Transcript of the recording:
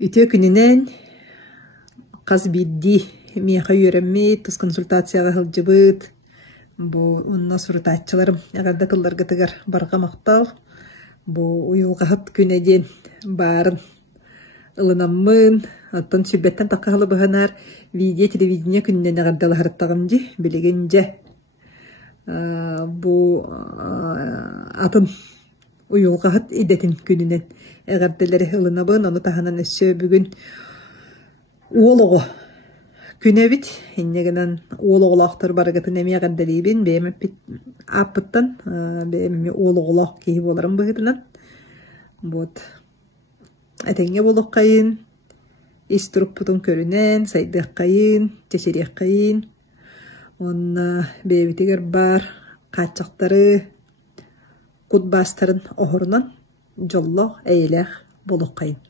Ütü gününen qaz biddi miyaqa yüremmi tuz konsultasiyaga hıljыбыт. Bu onna surutaatçılarım agarda kıllarga tıgar barga maqtal. Bu uyulgahat günedin bарын ылынаммын. Аттан сүббеттен таққалы бұғанар видео телевидение күннен ағардалы хараттағымды білігенже. Бұ атын уйулғағыт идетін күнінен ағардалары ылынабын. Оны тағанан өссө бүгін уолығы күнәбіт. Еннегінен уолығылақтыр барығытын әме ағардалейбін. Бәйімі аппыттан бәйімі уолығылақ кейі боларым бұғытынан. Бұд әтенге болық қайын. Иструк путун көрүнен, сайдық қайын, чешерек қайын. Онна бейбітігер бар, қатчақтары, құт бастарын оғырынан жоллық әйелек болық қайын.